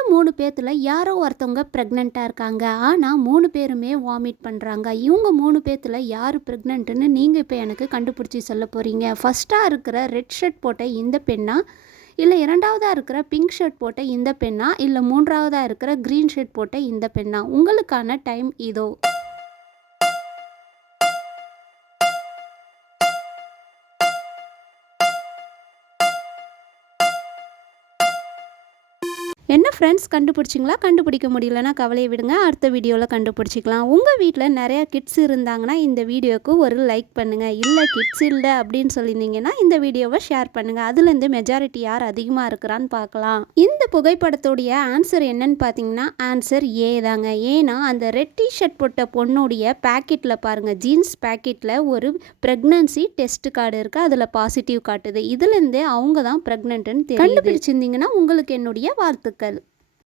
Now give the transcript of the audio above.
இந்த 3 பேத்துல யாரோ ஒருத்தவங்க ப்ரெக்னெண்ட்டாக இருக்காங்க. ஆனால் 3 பேருமே வாமிட் பண்ணுறாங்க. இவங்க 3 பேத்துல யார் ப்ரெக்னென்ட்டுன்னு நீங்கள் இப்போ எனக்கு கண்டுபிடிச்சி சொல்ல போகிறீங்க. ஃபஸ்ட்டாக இருக்கிற ரெட் ஷர்ட் போட்ட இந்த பெண்ணா, இல்லை இரண்டாவதாக இருக்கிற பிங்க் ஷர்ட் போட்ட இந்த பெண்ணா, இல்லை மூன்றாவதாக இருக்கிற க்ரீன் ஷர்ட் போட்ட இந்த பெண்ணா? உங்களுக்கான டைம் இதோ. என்ன ஃப்ரெண்ட்ஸ், கண்டுபிடிச்சிங்களா? கண்டுபிடிக்க முடியலன்னா கவலையை விடுங்க, அடுத்த வீடியோவில் கண்டுபிடிச்சிக்கலாம். உங்கள் வீட்டில் நிறையா கிட்ஸ் இருந்தாங்கன்னா இந்த வீடியோவுக்கு ஒரு லைக் பண்ணுங்கள். இல்லை கிட்ஸ் இல்லை அப்படின்னு சொல்லியிருந்தீங்கன்னா இந்த வீடியோவை ஷேர் பண்ணுங்கள். அதுலேருந்து மெஜாரிட்டி யார் அதிகமாக இருக்கிறான்னு பார்க்கலாம். இந்த புகைப்படத்துடைய ஆன்சர் என்னன்னு பார்த்தீங்கன்னா ஆன்சர் ஏ தாங்க. ஏன்னா அந்த ரெட் டிஷர்ட் போட்ட பொண்ணுடைய பேக்கெட்டில் பாருங்கள், ஜீன்ஸ் பேக்கெட்டில் ஒரு ப்ரெக்னன்சி டெஸ்ட் கார்டு இருக்குது. அதில் பாசிட்டிவ் காட்டுது. இதுலேருந்து அவங்க தான் ப்ரெக்னென்ட்டுன்னு தெரியும். கண்டுபிடிச்சிருந்தீங்கன்னா உங்களுக்கு என்னுடைய வாழ்த்துக்கள்.